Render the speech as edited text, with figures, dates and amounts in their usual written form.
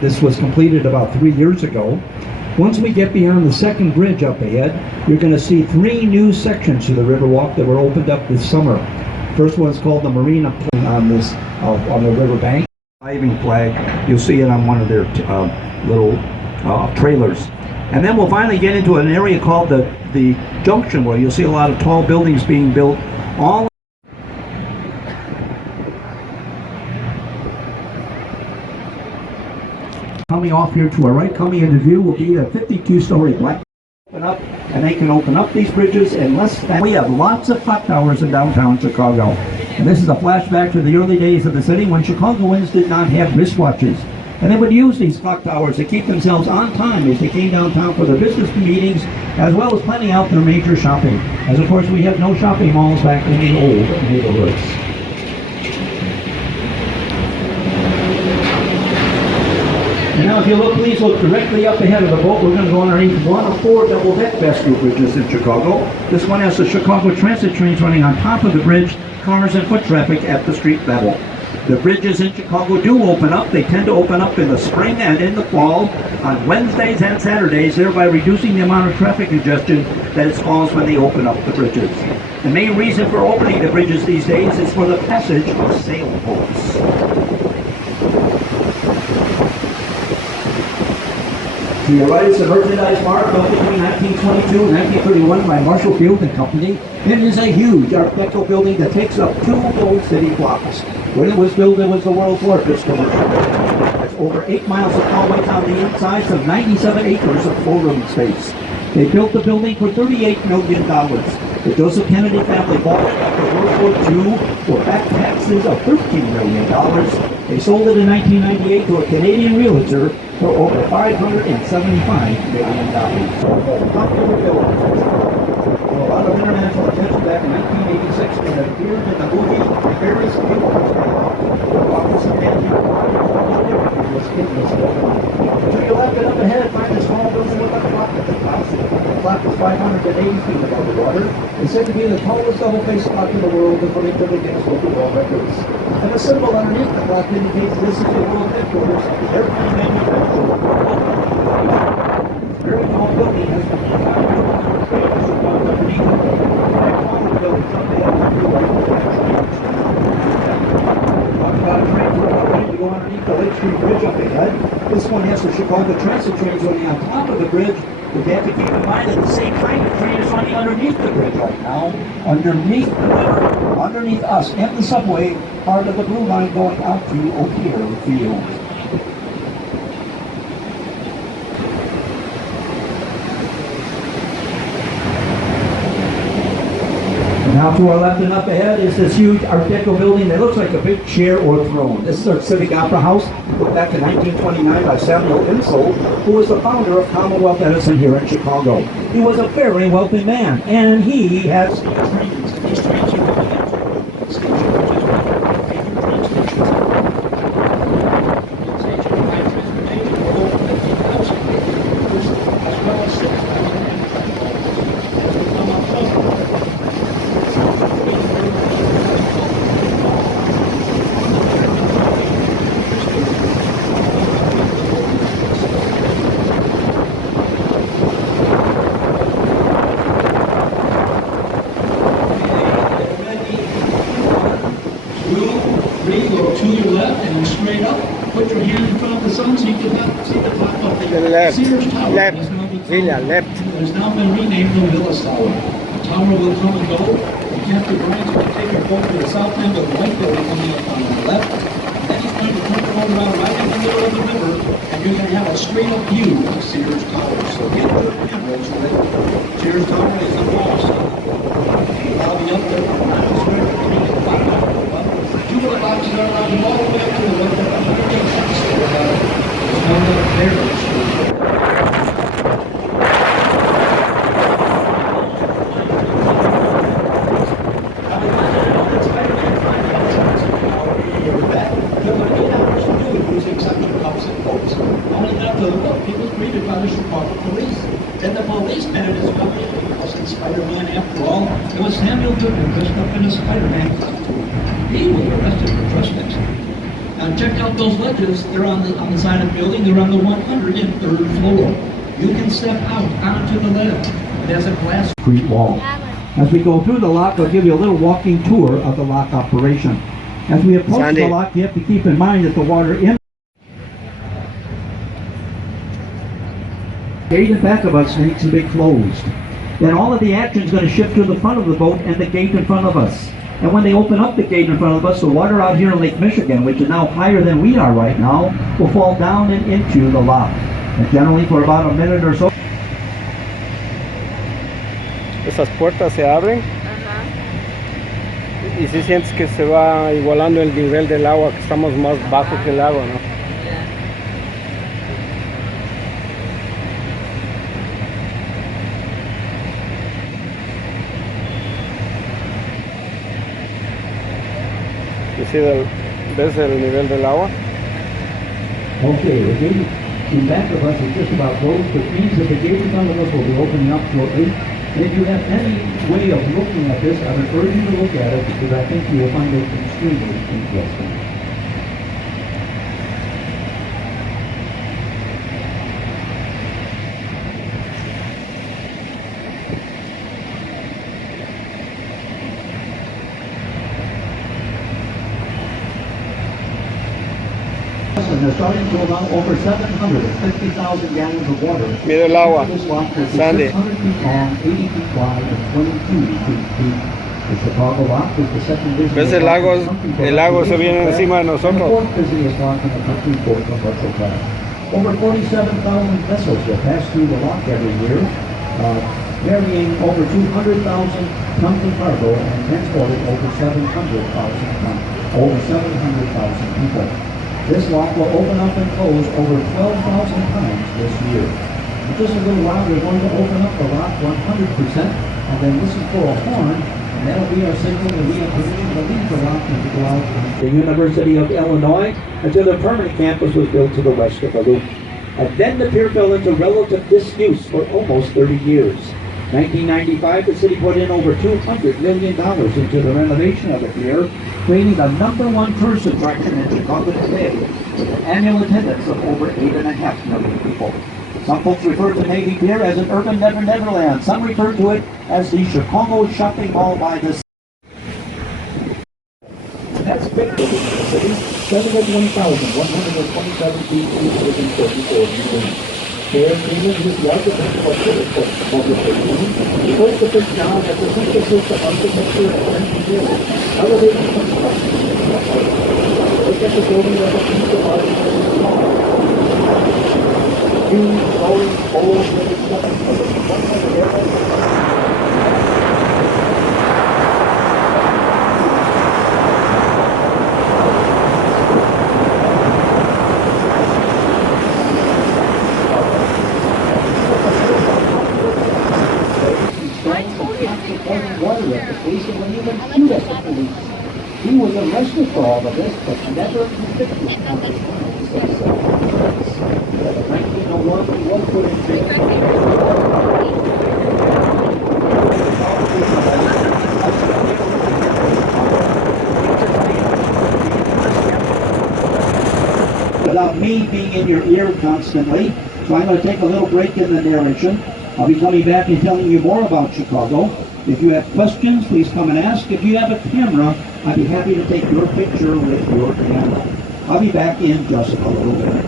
This was completed about 3 years ago. Once we get beyond the second bridge up ahead, you're going to see 3 new sections to the Riverwalk that were opened up this summer. First one's called the Marina on the riverbank. Diving flag, you'll see it on one of their little trailers. And then we'll finally get into an area called the Junction, where you'll see a lot of tall buildings being built. All coming off here to our right, coming into view, will be a 52-story black open up, and they can open up these bridges in less than. We have lots of clock towers in downtown Chicago. And this is a flashback to the early days of the city when Chicagoans did not have wristwatches. And they would use these clock towers to keep themselves on time as they came downtown for their business meetings, as well as planning out their major shopping. As of course we have no shopping malls back in the old neighborhoods. And now if you look, please look directly up ahead of the boat. We're going to go underneath one of 4 double-deck fast-through bridges in Chicago. This one has the Chicago transit trains running on top of the bridge, cars and foot traffic at the street level. The bridges in Chicago do open up. They tend to open up in the spring and in the fall on Wednesdays and Saturdays, thereby reducing the amount of traffic congestion that is caused when they open up the bridges. The main reason for opening the bridges these days is for the passage of sailboats. To your right is the merchandise mart built between 1922 and 1931 by Marshall Field and Company. It is a huge architectural building that takes up 2 old city blocks. When it was built, it was the world's largest commercial building. It's over 8 miles of hallways on the inside, some 97 acres of showroom space. They built the building for $38 million. The Joseph Kennedy family bought it after World War II for back taxes of $13 million. They sold it in 1998 to a Canadian realtor for over $575 million. Popular buildings. A lot of international attention back in 1986 when it appeared in the movie Ferris Bueller's Day Off. Office and management was in this building. To your left and up ahead, find a small building with a clock at the top. The clock is 580 feet above the water. It's said to be the tallest double-faced clock in the world, according to the Guinness Book of World Records. And the symbol underneath the clock indicates this is the world headquarters of the airplane manufacturer. Very tall building has been underneath it. Buildings up ahead to the right. Talk about a train to go underneath the Lake Street Bridge up ahead. This one has the Chicago transit trains running on top of the bridge. But you have to keep in mind that the same kind of train is running underneath the bridge right now, underneath the river, underneath us, and the subway, part of the blue line going out to O'Keefe Field. Now to our left and up ahead is this huge Art Deco building that looks like a big chair or throne. This is our Civic Opera House, built back in 1929 by Samuel Insull, who was the founder of Commonwealth Edison here in Chicago. He was a very wealthy man, and he has trains. These trains are going to your left and then straight up. Put your hand in front of the sun so you can see the top of the Sears Tower. Left. It has now been renamed the Willis Tower. The tower will come and go. The Captain Bryant's going to take your boat to the south end of the white building coming up on the left. And then he's going to turn the boat around right in the middle of the river, and you're going to have a straight up view of Sears Tower. So get good cameras with it. Sears Tower is the boss. Lobby up there. Two of the boxes are running all the way up to the left of the He was greeted by the Chicago police. And the policeman is probably wasn't Spider-Man after all. It was Samuel Goodman dressed up in a Spider-Man costume. He was arrested for trespassing. Check out those ledges. They're on the side of the building. They're on the 103rd floor. You can step out onto the ledge. It has a glass street wall. As we go through the lock, I'll give you a little walking tour of the lock operation. As we approach the lock, you have to keep in mind that the water in the gate in back of us needs to be closed. Then all of the action is going to shift to the front of the boat and the gate in front of us. And when they open up the gate in front of us, the water out here in Lake Michigan, which is now higher than we are right now, will fall down and into the lock. And generally for about a minute or so. Esas puertas se abren. Y si sientes que se va igualando el nivel del agua, que estamos más bajo que el agua, ¿no? ¿Y si ves el nivel del agua? Okay, the gate in back of us is just about closed, which means that the gate in front of us will be opening up shortly. And if you have any way of looking at this, I would urge you to look at it because I think you will find it extremely interesting. And they're starting to allow over 750,000 gallons of water. Mira el agua, This lock is Sandy. 600 feet long, 80 feet wide, and 22 feet deep. The Chicago lock is the second busiest ¿Ves el lock lago? in the country El lago se viene for encima de and the nosotros. fourth busiest lock in the country for commercial traffic. Over 47,000 vessels will pass through the lock every year, carrying over 200,000 tons of cargo and transporting over 700,000 people. This lock will open up and close over 12,000 times this year. In just a little while, we're going to open up the lock 100%, and then listen for a horn, and that'll be our signal that we have permission to leave the lock and to go out. The University of Illinois, until their permanent campus was built to the west of the loop. And then the pier fell into relative disuse for almost 30 years. 1995, the city put in over $200 million into the renovation of the pier, creating the #1 tourist attraction in Chicago today, with an annual attendance of over 8.5 million people. Some folks refer to Navy Pier as an urban neverland. Some refer to it as the Chicago shopping mall by the sea. That's big building in the city, 71,127 feet within 34 meters. Here, Cleveland is the architectural critic of the building. He put the big down as a synthesis of architecture and engineering, elevating construction. Look at the building as a piece of architecture. Huge, glowing, old, living stuff of the water at the station when he went through at the police. He was arrested for all of this, but never convicted. 1901, he was put in jail. Without me being in your ear constantly, so I'm going to take a little break in the narration. I'll be coming back and telling you more about Chicago. If you have questions, please come and ask. If you have a camera, I'd be happy to take your picture with your camera. I'll be back in just a little bit.